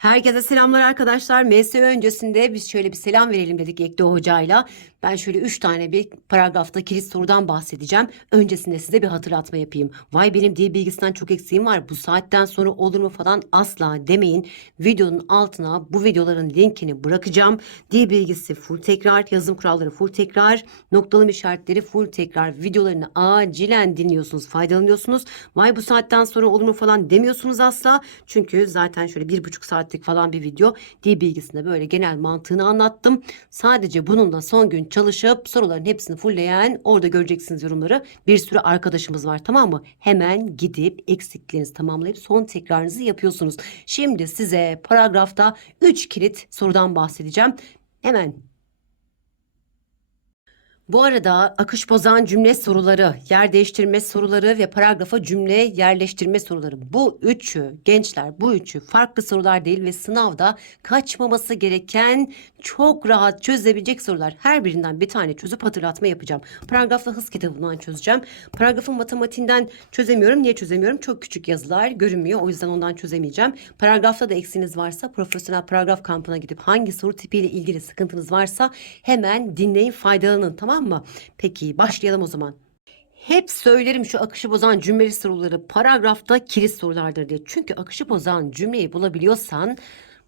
Herkese selamlar arkadaşlar. MSÖ öncesinde biz şöyle bir selam verelim dedik Ekdo Hoca'yla. Ben şöyle üç tane bir paragrafta kilit sorudan bahsedeceğim. Öncesinde size bir hatırlatma yapayım. Vay benim dil bilgisinden çok eksiğim var. Bu saatten sonra olur mu falan asla demeyin. Videonun altına bu videoların linkini bırakacağım. Dil bilgisi full tekrar, yazım kuralları full tekrar, noktalama işaretleri full tekrar. Videolarını acilen dinliyorsunuz, faydalanıyorsunuz. Vay bu saatten sonra olur mu falan demiyorsunuz asla. Çünkü zaten şöyle bir buçuk saatlik falan bir video dil bilgisinde böyle genel mantığını anlattım. Sadece bununla son gün çalışıp soruların hepsini fullleyen orada göreceksiniz yorumları. Bir sürü arkadaşımız var tamam mı? Hemen gidip eksiklerinizi tamamlayıp son tekrarınızı yapıyorsunuz. Şimdi size paragrafta 3 kilit sorudan bahsedeceğim. Hemen bu arada akış bozan cümle soruları, yer değiştirme soruları ve paragrafa cümle yerleştirme soruları. Bu üçü gençler bu üçü farklı sorular değil ve sınavda kaçmaması gereken çok rahat çözebilecek sorular. Her birinden bir tane çözüp hatırlatma yapacağım. Paragrafla hız kitabından çözeceğim. Paragrafın matematiğinden çözemiyorum. Niye çözemiyorum? Çok küçük yazılar görünmüyor. O yüzden ondan çözemeyeceğim. Paragrafta da eksiniz varsa profesyonel paragraf kampına gidip hangi soru tipiyle ilgili sıkıntınız varsa hemen dinleyin faydalanın tamam mı? Peki başlayalım o zaman. Hep söylerim şu akışı bozan cümleli soruları paragrafta kilit sorulardır diye. Çünkü akışı bozan cümleyi bulabiliyorsan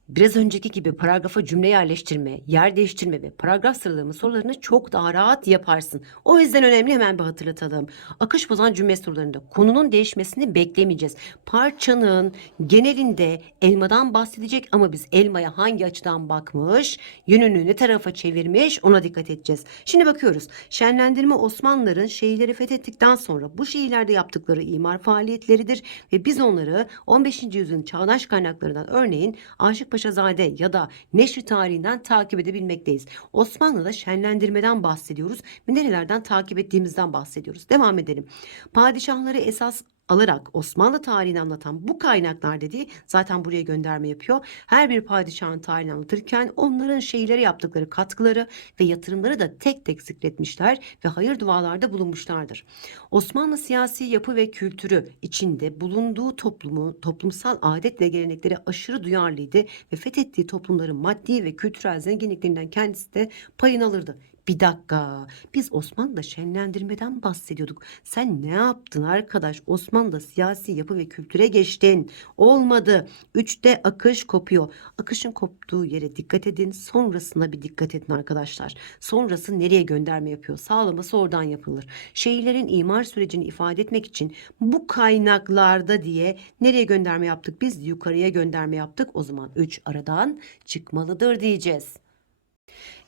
biraz önceki gibi paragrafa cümle yerleştirme, yer değiştirme ve paragraf sıralama sorularını çok daha rahat yaparsın. O yüzden önemli hemen bir hatırlatalım. Akış bozan cümle sorularında konunun değişmesini beklemeyeceğiz. Parçanın genelinde elmadan bahsedecek ama biz elmaya hangi açıdan bakmış, yönünü ne tarafa çevirmiş ona dikkat edeceğiz. Şimdi bakıyoruz. Şenlendirme Osmanlıların şehirleri fethettikten sonra bu şehirlerde yaptıkları imar faaliyetleridir ve biz onları 15. yüzyılın çağdaş kaynaklarından örneğin Aşık Paşazade ya da Neşri tarihinden takip edebilmekteyiz. Osmanlı'da şenlendirmeden bahsediyoruz ve nerelerden takip ettiğimizden bahsediyoruz. Devam edelim. Padişahları esas alarak Osmanlı tarihini anlatan bu kaynaklar dediği zaten buraya gönderme yapıyor. Her bir padişahın tarihini anlatırken onların şehirlere yaptıkları katkıları ve yatırımları da tek tek zikretmişler ve hayır dualarda bulunmuşlardır. Osmanlı siyasi yapı ve kültürü içinde bulunduğu toplumu, toplumsal adet ve geleneklere aşırı duyarlıydı ve fethettiği toplumların maddi ve kültürel zenginliklerinden kendisi de payını alırdı. Bir dakika. Biz Osmanlı'da şenlendirmeden bahsediyorduk. Sen ne yaptın arkadaş? Osmanlı'da siyasi yapı ve kültüre geçtin. Olmadı. Üçte akış kopuyor. Akışın koptuğu yere dikkat edin. Sonrasına bir dikkat edin arkadaşlar. Sonrası nereye gönderme yapıyor? Sağlaması oradan yapılır. Şehirlerin imar sürecini ifade etmek için bu kaynaklarda diye nereye gönderme yaptık? Biz yukarıya gönderme yaptık. O zaman 3 aradan çıkmalıdır diyeceğiz.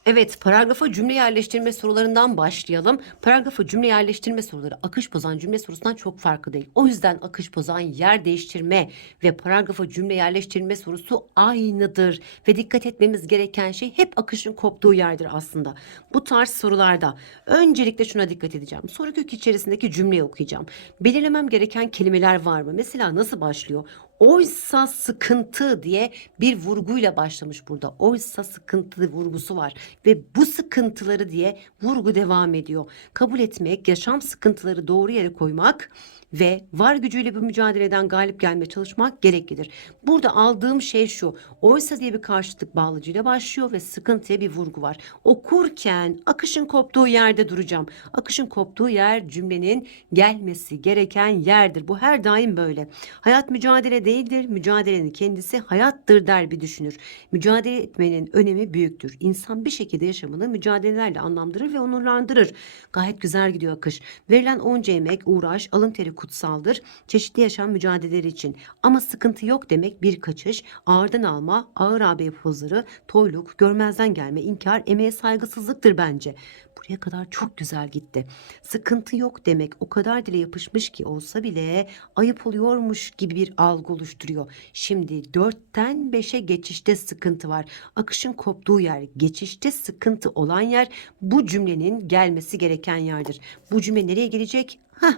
Evet, paragrafa cümle yerleştirme sorularından başlayalım. Paragrafa cümle yerleştirme soruları akış bozan cümle sorusundan çok farklı değil. O yüzden akış bozan yer değiştirme ve paragrafa cümle yerleştirme sorusu aynıdır. Ve dikkat etmemiz gereken şey hep akışın koptuğu yerdir aslında. Bu tarz sorularda öncelikle şuna dikkat edeceğim. Soru kökü içerisindeki cümleyi okuyacağım. Belirlemem gereken kelimeler var mı? Mesela nasıl başlıyor? Oysa sıkıntı diye bir vurguyla başlamış burada. Oysa sıkıntı vurgusu var ve bu sıkıntıları diye vurgu devam ediyor. Kabul etmek, yaşam sıkıntıları doğru yere koymak ve var gücüyle bu mücadeleden galip gelmeye çalışmak gereklidir. Burada aldığım şey şu. Oysa diye bir karşıtlık bağlıcıyla başlıyor ve sıkıntıya bir vurgu var. Okurken akışın koptuğu yerde duracağım. Akışın koptuğu yer cümlenin gelmesi gereken yerdir. Bu her daim böyle. Hayat mücadele değildir. Mücadelenin kendisi hayattır der bir düşünür. Mücadele etmenin önemi büyüktür. İnsan bir şekilde yaşamını mücadelelerle anlamlandırır ve onurlandırır. Gayet güzel gidiyor akış. Verilen onca emek, uğraş, alın teri kutsaldır. Çeşitli yaşam mücadeleleri için. Ama sıkıntı yok demek bir kaçış, ağırdan alma, ağır AB pozları, toyluk, görmezden gelme, inkar, emeğe saygısızlıktır bence. Buraya kadar çok güzel gitti. Sıkıntı yok demek o kadar dile yapışmış ki olsa bile ayıp oluyormuş gibi bir algı oluşturuyor. Şimdi dörtten beşe geçişte sıkıntı var. Akışın koptuğu yer, geçişte sıkıntı olan yer bu cümlenin gelmesi gereken yerdir. Bu cümle nereye gelecek? Hah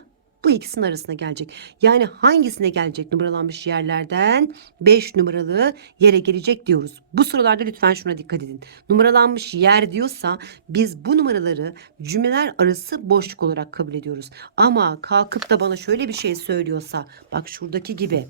bu ikisinin arasına gelecek. Yani hangisine gelecek numaralanmış yerlerden 5 numaralı yere gelecek diyoruz. Bu sorularda lütfen şuna dikkat edin. Numaralanmış yer diyorsa biz bu numaraları cümleler arası boşluk olarak kabul ediyoruz. Ama kalkıp da bana şöyle bir şey söylüyorsa bak şuradaki gibi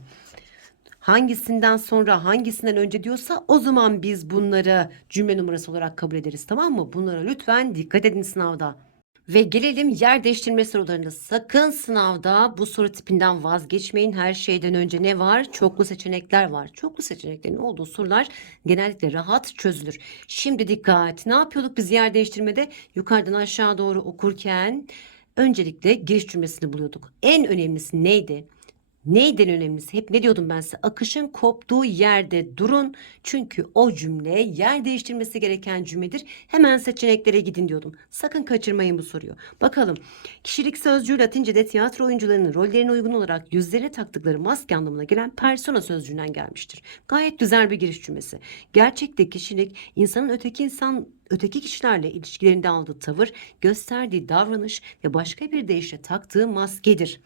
hangisinden sonra hangisinden önce diyorsa o zaman biz bunları cümle numarası olarak kabul ederiz tamam mı? Bunlara lütfen dikkat edin sınavda. Ve gelelim yer değiştirme sorularına. Sakın sınavda bu soru tipinden vazgeçmeyin. Her şeyden önce ne var? Çoklu seçenekler var. Çoklu seçeneklerin olduğu sorular genellikle rahat çözülür. Şimdi dikkat. Ne yapıyorduk biz yer değiştirmede? Yukarıdan aşağı doğru okurken öncelikle giriş cümlesini buluyorduk. En önemlisi neydi? Neyden önemlisi? Hep ne diyordum ben size? Akışın koptuğu yerde durun. Çünkü o cümle yer değiştirmesi gereken cümledir. Hemen seçeneklere gidin diyordum. Sakın kaçırmayın bu soruyu. Bakalım. Kişilik sözcüğü Latince'de tiyatro oyuncularının rollerine uygun olarak yüzlerine taktıkları maske anlamına gelen persona sözcüğünden gelmiştir. Gayet güzel bir giriş cümlesi. Gerçekte kişilik insanın öteki insan öteki kişilerle ilişkilerinde aldığı tavır, gösterdiği davranış ve başka bir deyişle taktığı maskedir.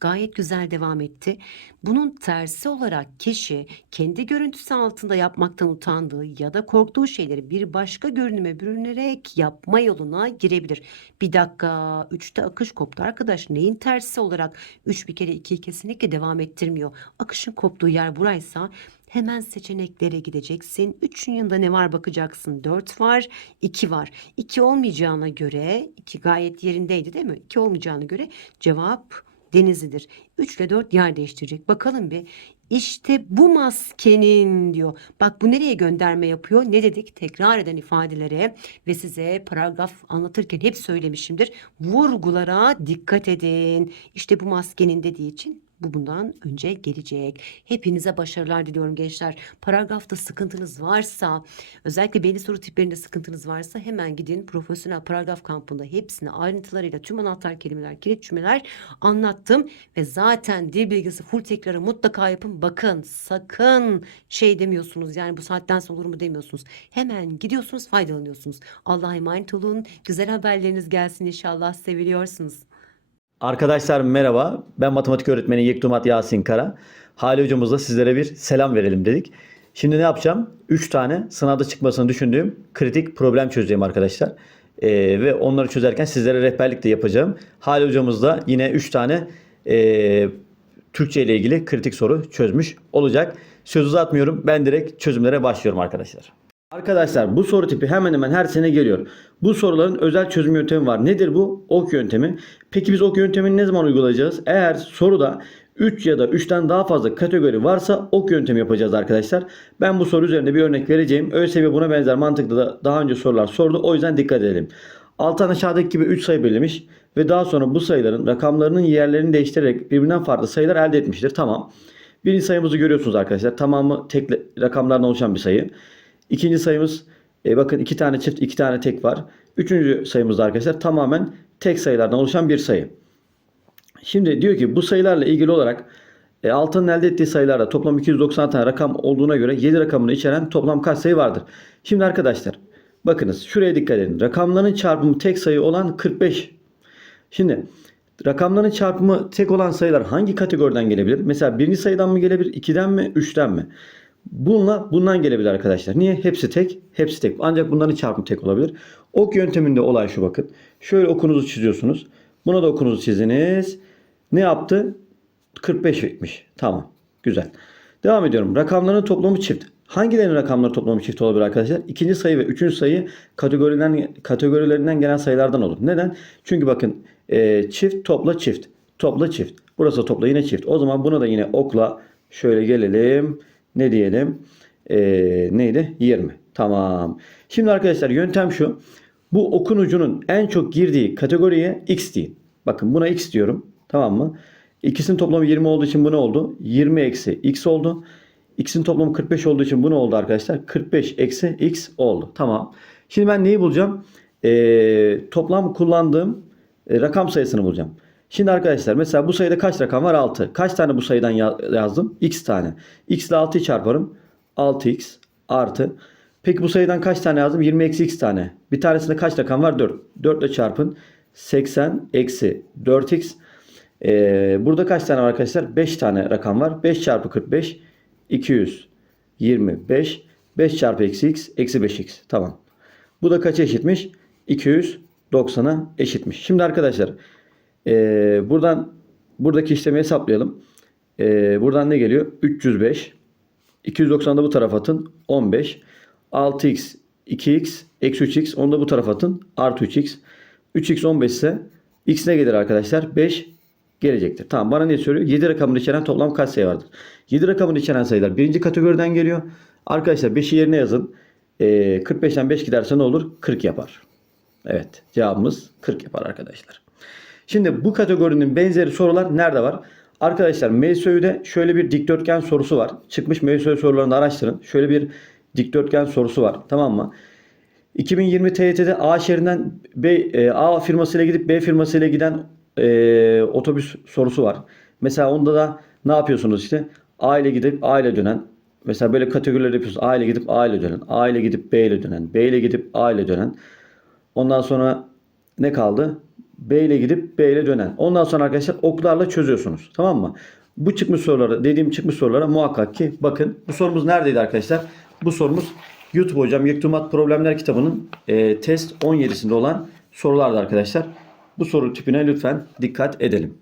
Gayet güzel devam etti. Bunun tersi olarak kişi kendi görüntüsü altında yapmaktan utandığı ya da korktuğu şeyleri bir başka görünüme bürünerek yapma yoluna girebilir. Bir dakika, üçte akış koptu arkadaş. Neyin tersi olarak üç bir kere ikiyi kesinlikle devam ettirmiyor. Akışın koptuğu yer buraysa hemen seçeneklere gideceksin. Üçün yanında ne var bakacaksın. Dört var, iki var. İki olmayacağına göre, iki gayet yerindeydi değil mi? İki olmayacağına göre cevap Denizli'dir. 3 ile 4 yer değiştirecek. Bakalım bir. İşte bu maskenin diyor. Bak bu nereye gönderme yapıyor? Ne dedik? Tekrar eden ifadelere ve size paragraf anlatırken hep söylemişimdir. Vurgulara dikkat edin. İşte bu maskenin dediği için bu bundan önce gelecek. Hepinize başarılar diliyorum gençler. Paragrafta sıkıntınız varsa, özellikle belli soru tiplerinde sıkıntınız varsa hemen gidin profesyonel paragraf kampında hepsini ayrıntılarıyla tüm anahtar kelimeler, kilit cümleler anlattım ve zaten dil bilgisi full tekrarı mutlaka yapın. Bakın sakın şey demiyorsunuz yani bu saatten sonra olur mu demiyorsunuz. Hemen gidiyorsunuz faydalanıyorsunuz. Allah'a emanet olun. Güzel haberleriniz gelsin inşallah. Seviliyorsunuz. Arkadaşlar merhaba. Ben matematik öğretmeni Yektumat Yasin Kara. Hali hocamızla sizlere bir selam verelim dedik. Şimdi ne yapacağım? 3 tane sınavda çıkmasını düşündüğüm kritik problem çözeceğim arkadaşlar. Ee, ve onları çözerken sizlere rehberlik de yapacağım. Hali hocamız da yine 3 tane e, Türkçe ile ilgili kritik soru çözmüş olacak. Söz uzatmıyorum. Ben direkt çözümlere başlıyorum arkadaşlar. Arkadaşlar bu soru tipi hemen hemen her sene geliyor. Bu soruların özel çözüm yöntemi var. Nedir bu? Ok yöntemi. Peki biz ok yöntemini ne zaman uygulayacağız? Eğer soruda 3 ya da 3'ten daha fazla kategori varsa ok yöntemi yapacağız arkadaşlar. Ben bu soru üzerinde bir örnek vereceğim. ÖSYM buna benzer mantıklı da daha önce sorular sordu. O yüzden dikkat edelim. Alttan aşağıdaki gibi 3 sayı belirlemiş ve daha sonra bu sayıların rakamlarının yerlerini değiştirerek birbirinden farklı sayılar elde etmiştir. Tamam. Birinci sayımızı görüyorsunuz arkadaşlar. Tamamı tek rakamlardan oluşan bir sayı. İkinci sayımız e, bakın iki tane çift iki tane tek var. Üçüncü sayımızda arkadaşlar tamamen tek sayılardan oluşan bir sayı. Şimdi diyor ki bu sayılarla ilgili olarak e, altının elde ettiği sayılarda toplam 290 tane rakam olduğuna göre 7 rakamını içeren toplam kaç sayı vardır? Şimdi arkadaşlar bakınız şuraya dikkat edin. Rakamların çarpımı tek sayı olan 45. Şimdi rakamların çarpımı tek olan sayılar hangi kategoriden gelebilir? Mesela birinci sayıdan mı gelebilir? 2'den mi? 3'ten mi? Bununla bundan gelebilir arkadaşlar. Niye? Hepsi tek, hepsi tek. Ancak bunların çarpımı tek olabilir. Ok yönteminde olay şu bakın. Şöyle okunuzu çiziyorsunuz. Buna da okunuzu çiziniz. Ne yaptı? 45 etmiş. Tamam. Güzel. Devam ediyorum. Rakamların toplamı çift. Hangilerinin rakamları toplamı çift olabilir arkadaşlar? İkinci sayı ve üçüncü sayı kategoriden, kategorilerinden gelen sayılardan olur. Neden? Çünkü bakın e, çift topla çift. Topla çift. Burası topla yine çift. O zaman buna da yine okla şöyle gelelim ne diyelim? Ee, neydi? 20. Tamam. Şimdi arkadaşlar yöntem şu. Bu okun ucunun en çok girdiği kategoriye x deyin. Bakın buna x diyorum. Tamam mı? İkisinin toplamı 20 olduğu için bu ne oldu? 20 eksi x oldu. X'in toplamı 45 olduğu için bu ne oldu arkadaşlar? 45 eksi x oldu. Tamam. Şimdi ben neyi bulacağım? Ee, toplam kullandığım e, rakam sayısını bulacağım. Şimdi arkadaşlar mesela bu sayıda kaç rakam var? 6. Kaç tane bu sayıdan yazdım? X tane. X ile 6'yı çarparım. 6x artı. Peki bu sayıdan kaç tane yazdım? 20 eksi x tane. Bir tanesinde kaç rakam var? 4. 4 ile çarpın. 80 eksi 4x. Ee, burada kaç tane var arkadaşlar? 5 tane rakam var. 5 çarpı 45 225. 5 çarpı eksi x eksi 5x. Tamam. Bu da kaça eşitmiş? 290'a eşitmiş. Şimdi arkadaşlar ee, buradan buradaki işlemi hesaplayalım. Ee, buradan ne geliyor? 305 290'da bu tarafa atın 15. 6x 2x eksi 3x onu da bu tarafa atın artı 3x. 3x 15 ise x ne gelir arkadaşlar? 5 gelecektir. Tamam bana ne söylüyor? 7 rakamını içeren toplam kaç sayı vardır? 7 rakamını içeren sayılar birinci kategoriden geliyor. Arkadaşlar 5'i yerine yazın. Ee, 45'ten 5 giderse ne olur? 40 yapar. Evet cevabımız 40 yapar arkadaşlar. Şimdi bu kategorinin benzeri sorular nerede var? Arkadaşlar MSÖ'de şöyle bir dikdörtgen sorusu var. Çıkmış MSÖ sorularını araştırın. Şöyle bir dikdörtgen sorusu var. Tamam mı? 2020 TYT'de A şehrinden B, e, A firmasıyla gidip B firmasıyla giden e, otobüs sorusu var. Mesela onda da ne yapıyorsunuz işte? A ile gidip A ile dönen. Mesela böyle kategoriler yapıyorsunuz. A ile gidip A ile dönen. A ile gidip B ile dönen. B ile gidip A ile dönen. Ondan sonra ne kaldı? B ile gidip B ile dönen. Ondan sonra arkadaşlar oklarla çözüyorsunuz. Tamam mı? Bu çıkmış sorulara, dediğim çıkmış sorulara muhakkak ki bakın. Bu sorumuz neredeydi arkadaşlar? Bu sorumuz YouTube hocam Yektumat Problemler kitabının e, test 17'sinde olan sorulardı arkadaşlar. Bu soru tipine lütfen dikkat edelim.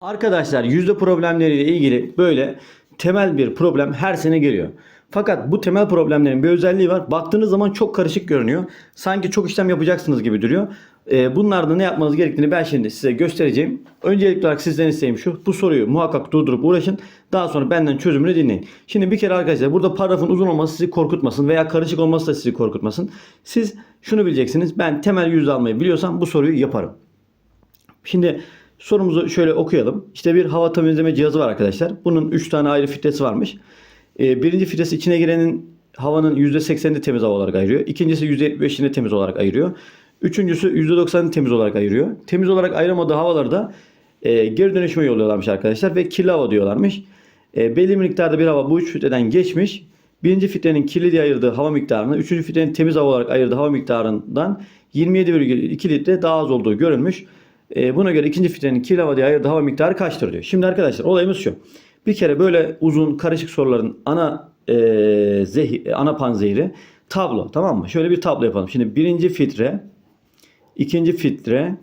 Arkadaşlar yüzde problemleriyle ilgili böyle temel bir problem her sene geliyor. Fakat bu temel problemlerin bir özelliği var. Baktığınız zaman çok karışık görünüyor. Sanki çok işlem yapacaksınız gibi duruyor. Ee, bunlarda ne yapmanız gerektiğini ben şimdi size göstereceğim. Öncelikli olarak sizden isteğim şu. Bu soruyu muhakkak durdurup uğraşın. Daha sonra benden çözümünü dinleyin. Şimdi bir kere arkadaşlar burada paragrafın uzun olması sizi korkutmasın veya karışık olması da sizi korkutmasın. Siz şunu bileceksiniz. Ben temel yüzde almayı biliyorsam bu soruyu yaparım. Şimdi sorumuzu şöyle okuyalım. İşte bir hava temizleme cihazı var arkadaşlar. Bunun 3 tane ayrı filtresi varmış. Ee, birinci filtresi içine girenin havanın %80'ini temiz hava olarak ayırıyor. İkincisi %75'ini temiz olarak ayırıyor. Üçüncüsü %90'ını temiz olarak ayırıyor. Temiz olarak ayıramadığı havaları da e, geri dönüşüme yolluyorlarmış arkadaşlar ve kirli hava diyorlarmış. E, belli miktarda bir hava bu üç filtreden geçmiş. Birinci filtrenin kirli diye ayırdığı hava miktarını, üçüncü filtrenin temiz hava olarak ayırdığı hava miktarından 27,2 litre daha az olduğu görülmüş. E, buna göre ikinci filtrenin kirli hava diye ayırdığı hava miktarı kaçtır diyor. Şimdi arkadaşlar olayımız şu. Bir kere böyle uzun karışık soruların ana e, zehi, ana panzehiri tablo tamam mı? Şöyle bir tablo yapalım. Şimdi birinci filtre, ikinci filtre,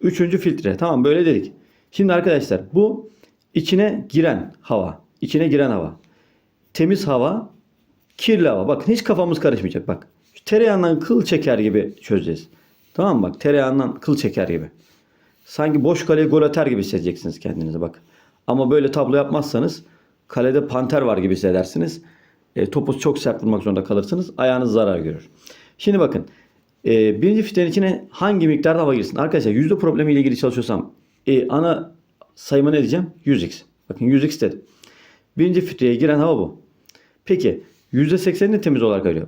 üçüncü filtre. Tamam böyle dedik. Şimdi arkadaşlar bu içine giren hava. içine giren hava. Temiz hava, kirli hava. Bakın hiç kafamız karışmayacak bak. Tereyağından kıl çeker gibi çözeceğiz. Tamam mı? Bak tereyağından kıl çeker gibi. Sanki boş kaleye gol atar gibi hissedeceksiniz kendinizi bak. Ama böyle tablo yapmazsanız kalede panter var gibi hissedersiniz. E, topu çok sert vurmak zorunda kalırsınız. Ayağınız zarar görür. Şimdi bakın. E, birinci filtrenin içine hangi miktarda hava girsin? Arkadaşlar yüzde problemiyle ilgili çalışıyorsam e, ana sayıma ne diyeceğim? 100x. Bakın 100x dedim. Birinci filtreye giren hava bu. Peki %80'ini temiz olarak ayırıyor.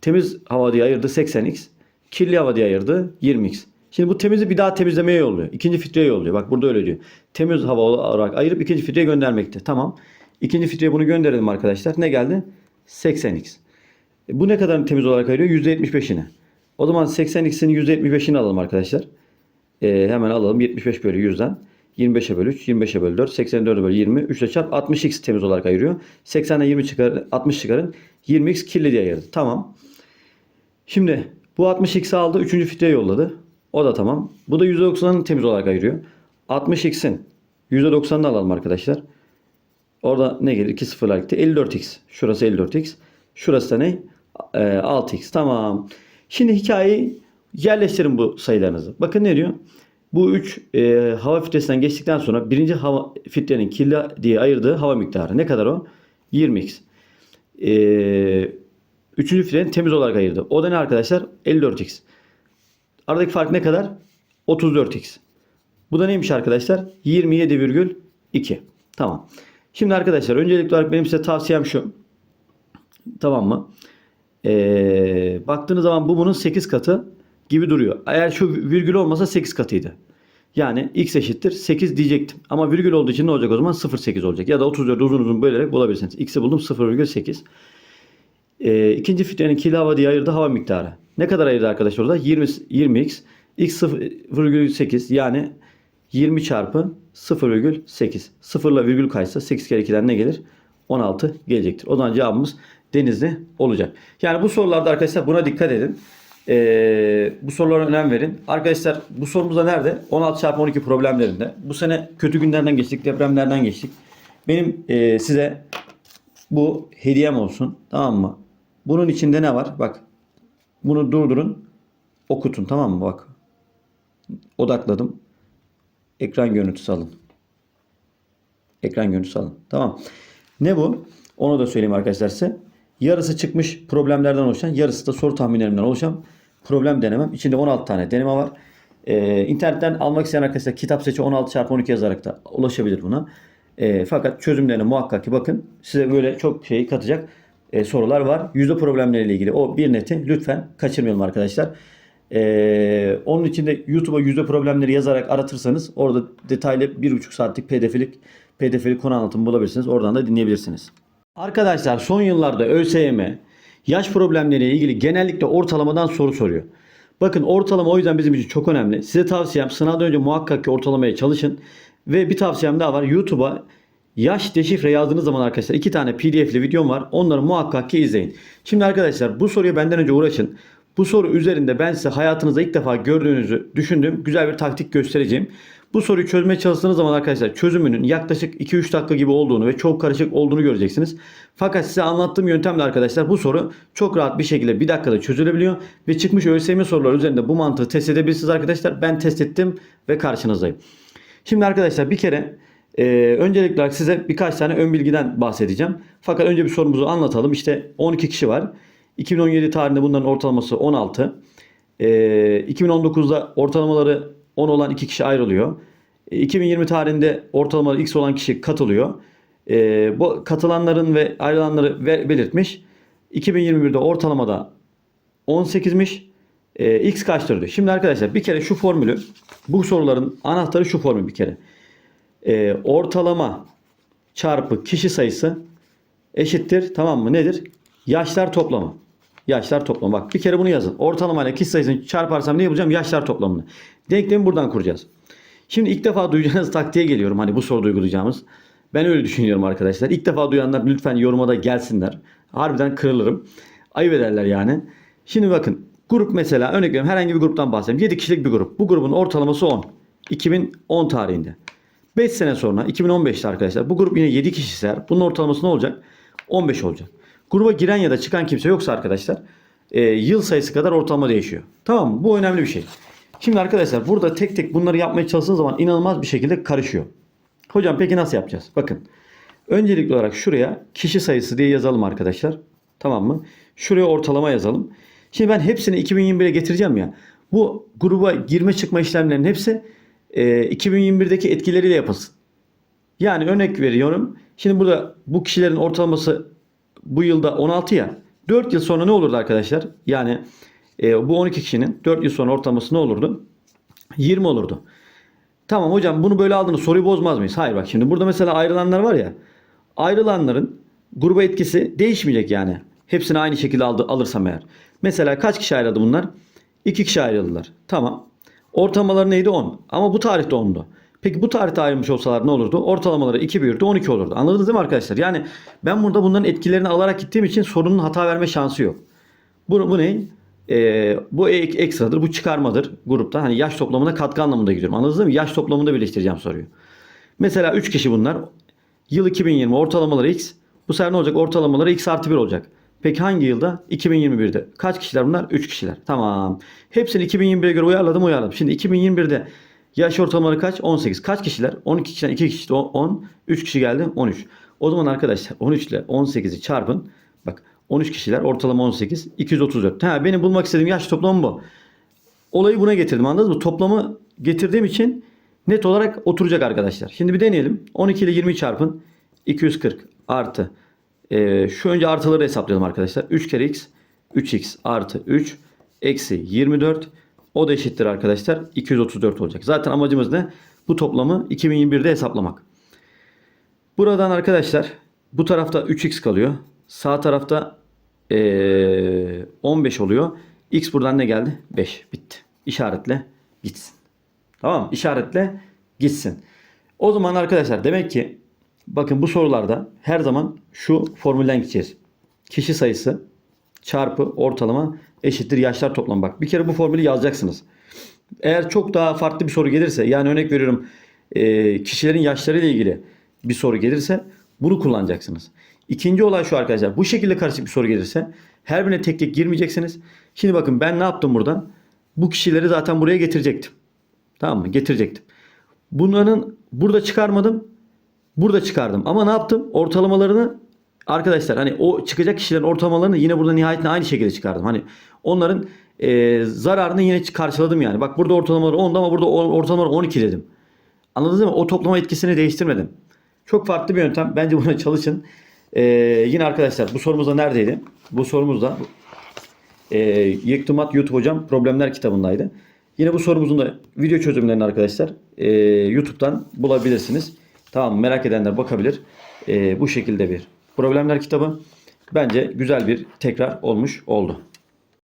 Temiz hava diye ayırdı 80x. Kirli hava diye ayırdı 20x. Şimdi bu temizi bir daha temizlemeye yolluyor. İkinci filtreye yolluyor. Bak burada öyle diyor. Temiz hava olarak ayırıp ikinci filtreye göndermekte. Tamam. İkinci filtreye bunu gönderelim arkadaşlar. Ne geldi? 80x. E, bu ne kadar temiz olarak ayırıyor? %75'ini. O zaman 80x'in %75'ini alalım arkadaşlar. E, hemen alalım. 75 bölü 100'den. 25'e bölü 3, 25'e bölü 4, 84'e bölü 20, 3 ile çarp 60x temiz olarak ayırıyor. 80'den 20 çıkar, 60 çıkarın. 20x kirli diye ayırdı. Tamam. Şimdi bu 60x'i aldı. 3. filtreye yolladı. O da tamam. Bu da %90'ını temiz olarak ayırıyor. 60x'in %90'ını alalım arkadaşlar. Orada ne gelir? 2 sıfırlar gitti. 54x. Şurası 54x. Şurası da ne? Ee, 6x. Tamam. Şimdi hikayeyi yerleştirin bu sayılarınızı. Bakın ne diyor? Bu 3 e, hava filtresinden geçtikten sonra birinci hava filtrenin kirli diye ayırdığı hava miktarı. Ne kadar o? 20x. E, üçüncü filtrenin temiz olarak ayırdı. O da ne arkadaşlar? 54x. Aradaki fark ne kadar? 34x. Bu da neymiş arkadaşlar? 27,2. Tamam. Şimdi arkadaşlar öncelikli olarak benim size tavsiyem şu. Tamam mı? Ee, baktığınız zaman bu bunun 8 katı gibi duruyor. Eğer şu virgül olmasa 8 katıydı. Yani x eşittir 8 diyecektim. Ama virgül olduğu için ne olacak o zaman? 0,8 olacak. Ya da 34 uzun uzun bölerek bulabilirsiniz. X'i buldum 0,8. Ee, ikinci filtrenin kirli hava diye ayırdığı hava miktarı. Ne kadar ayırdı arkadaşlar orada? 20, 20x. X 0,8 yani 20 çarpı 0,8. 0 ile virgül kaçsa 8 kere 2'den ne gelir? 16 gelecektir. O zaman cevabımız Denizli olacak. Yani bu sorularda arkadaşlar buna dikkat edin. Ee, bu sorulara önem verin. Arkadaşlar bu sorumuz da nerede? 16 çarpı 12 problemlerinde. Bu sene kötü günlerden geçtik, depremlerden geçtik. Benim e, size Bu hediyem olsun. Tamam mı? Bunun içinde ne var? Bak. Bunu durdurun. Okutun tamam mı? Bak. Odakladım. Ekran görüntüsü alın. Ekran görüntüsü alın. Tamam. Ne bu? Onu da söyleyeyim arkadaşlar size. Yarısı çıkmış problemlerden oluşan, yarısı da soru tahminlerimden oluşan problem denemem. İçinde 16 tane deneme var. Ee, internetten almak isteyen arkadaşlar kitap seçi 16 çarpı 12 yazarak da ulaşabilir buna. Ee, fakat çözümlerine muhakkak ki bakın. Size böyle çok şey katacak e, sorular var. Yüzde problemleriyle ilgili o bir neti lütfen kaçırmayalım arkadaşlar. Ee, onun için de YouTube'a yüzde problemleri yazarak aratırsanız orada detaylı bir buçuk saatlik pdf'lik pdf'lik konu anlatımı bulabilirsiniz. Oradan da dinleyebilirsiniz. Arkadaşlar son yıllarda ÖSYM yaş problemleriyle ilgili genellikle ortalamadan soru soruyor. Bakın ortalama o yüzden bizim için çok önemli. Size tavsiyem sınavdan önce muhakkak ki ortalamaya çalışın. Ve bir tavsiyem daha var. YouTube'a yaş deşifre yazdığınız zaman arkadaşlar iki tane pdf'li videom var. Onları muhakkak ki izleyin. Şimdi arkadaşlar bu soruyu benden önce uğraşın. Bu soru üzerinde ben size hayatınızda ilk defa gördüğünüzü düşündüğüm güzel bir taktik göstereceğim. Bu soruyu çözmeye çalıştığınız zaman arkadaşlar çözümünün yaklaşık 2-3 dakika gibi olduğunu ve çok karışık olduğunu göreceksiniz. Fakat size anlattığım yöntemle arkadaşlar bu soru çok rahat bir şekilde bir dakikada çözülebiliyor. Ve çıkmış ÖSYM soruları üzerinde bu mantığı test edebilirsiniz arkadaşlar. Ben test ettim ve karşınızdayım. Şimdi arkadaşlar bir kere e, olarak size birkaç tane ön bilgiden bahsedeceğim. Fakat önce bir sorumuzu anlatalım. İşte 12 kişi var. 2017 tarihinde bunların ortalaması 16. E, 2019'da ortalamaları 10 olan 2 kişi ayrılıyor. E, 2020 tarihinde ortalamaları X olan kişi katılıyor. E, bu katılanların ve ayrılanları belirtmiş. 2021'de ortalamada 18'miş. E, X kaçtır diyor. Şimdi arkadaşlar bir kere şu formülü bu soruların anahtarı şu formül bir kere. E, ortalama çarpı kişi sayısı eşittir tamam mı nedir? Yaşlar toplamı. Yaşlar toplamı. Bak bir kere bunu yazın. Ortalama ile kişi sayısını çarparsam ne yapacağım? Yaşlar toplamını. Denklemi buradan kuracağız. Şimdi ilk defa duyacağınız taktiğe geliyorum. Hani bu soruda uygulayacağımız. Ben öyle düşünüyorum arkadaşlar. İlk defa duyanlar lütfen yoruma da gelsinler. Harbiden kırılırım. Ayıp ederler yani. Şimdi bakın. Grup mesela örnek veriyorum herhangi bir gruptan bahsedeyim. 7 kişilik bir grup. Bu grubun ortalaması 10. 2010 tarihinde. 5 sene sonra 2015'te arkadaşlar bu grup yine 7 kişi ise bunun ortalaması ne olacak? 15 olacak. Gruba giren ya da çıkan kimse yoksa arkadaşlar e, yıl sayısı kadar ortalama değişiyor. Tamam mı? Bu önemli bir şey. Şimdi arkadaşlar burada tek tek bunları yapmaya çalıştığınız zaman inanılmaz bir şekilde karışıyor. Hocam peki nasıl yapacağız? Bakın. Öncelikli olarak şuraya kişi sayısı diye yazalım arkadaşlar. Tamam mı? Şuraya ortalama yazalım. Şimdi ben hepsini 2021'e getireceğim ya. Bu gruba girme çıkma işlemlerinin hepsi e, 2021'deki etkileriyle yapılsın. Yani örnek veriyorum. Şimdi burada bu kişilerin ortalaması bu yılda 16 ya. 4 yıl sonra ne olurdu arkadaşlar? Yani e, bu 12 kişinin 4 yıl sonra ortalaması ne olurdu? 20 olurdu. Tamam hocam bunu böyle aldınız soruyu bozmaz mıyız? Hayır bak şimdi burada mesela ayrılanlar var ya. Ayrılanların gruba etkisi değişmeyecek yani. Hepsini aynı şekilde aldı, alırsam eğer. Mesela kaç kişi ayrıldı bunlar? 2 kişi ayrıldılar. Tamam. Ortalamaları neydi? 10. Ama bu tarihte 10'du. Peki bu tarihte ayrılmış olsalar ne olurdu? Ortalamaları 2 büyürdü 12 olurdu. Anladınız değil mi arkadaşlar? Yani ben burada bunların etkilerini alarak gittiğim için sorunun hata verme şansı yok. Bu, bu ne? Ee, bu ek- ekstradır. Bu çıkarmadır gruptan. Hani yaş toplamına katkı anlamında gidiyorum. Anladınız değil mi? Yaş toplamında birleştireceğim soruyu. Mesela 3 kişi bunlar. Yıl 2020 ortalamaları x. Bu sefer ne olacak? Ortalamaları x artı 1 olacak. Peki hangi yılda? 2021'de. Kaç kişiler bunlar? 3 kişiler. Tamam. Hepsini 2021'e göre uyarladım uyarladım. Şimdi 2021'de yaş ortalamaları kaç? 18. Kaç kişiler? 12 kişiden 2 kişi de 10. 3 kişi geldi 13. O zaman arkadaşlar 13 ile 18'i çarpın. Bak 13 kişiler ortalama 18. 234. Ha, benim bulmak istediğim yaş toplamı bu. Olayı buna getirdim anladınız mı? Toplamı getirdiğim için net olarak oturacak arkadaşlar. Şimdi bir deneyelim. 12 ile 20 çarpın. 240 artı. Ee, şu önce artıları hesaplayalım arkadaşlar. 3 kere x 3x artı 3 eksi 24. O da eşittir arkadaşlar. 234 olacak. Zaten amacımız ne? Bu toplamı 2021'de hesaplamak. Buradan arkadaşlar bu tarafta 3x kalıyor. Sağ tarafta ee, 15 oluyor. X buradan ne geldi? 5. Bitti. İşaretle gitsin. Tamam mı? İşaretle gitsin. O zaman arkadaşlar demek ki bakın bu sorularda her zaman şu formülden gideceğiz. Kişi sayısı çarpı ortalama eşittir yaşlar toplamı. Bak bir kere bu formülü yazacaksınız. Eğer çok daha farklı bir soru gelirse yani örnek veriyorum e, kişilerin yaşları ile ilgili bir soru gelirse bunu kullanacaksınız. İkinci olay şu arkadaşlar. Bu şekilde karışık bir soru gelirse her birine tek tek girmeyeceksiniz. Şimdi bakın ben ne yaptım buradan? Bu kişileri zaten buraya getirecektim. Tamam mı? Getirecektim. Bunların burada çıkarmadım. Burada çıkardım. Ama ne yaptım? Ortalamalarını arkadaşlar hani o çıkacak kişilerin ortalamalarını yine burada nihayetinde aynı şekilde çıkardım. Hani onların e, zararını yine karşıladım yani. Bak burada ortalamaları 10'da ama burada ortalamaları 12 dedim. Anladınız mı? O toplama etkisini değiştirmedim. Çok farklı bir yöntem. Bence buna çalışın. E, yine arkadaşlar bu sorumuz da neredeydi? Bu sorumuz da e, Yektumat YouTube hocam problemler kitabındaydı. Yine bu sorumuzun da video çözümlerini arkadaşlar e, YouTube'dan bulabilirsiniz. Tamam merak edenler bakabilir. E, bu şekilde bir problemler kitabı. Bence güzel bir tekrar olmuş oldu.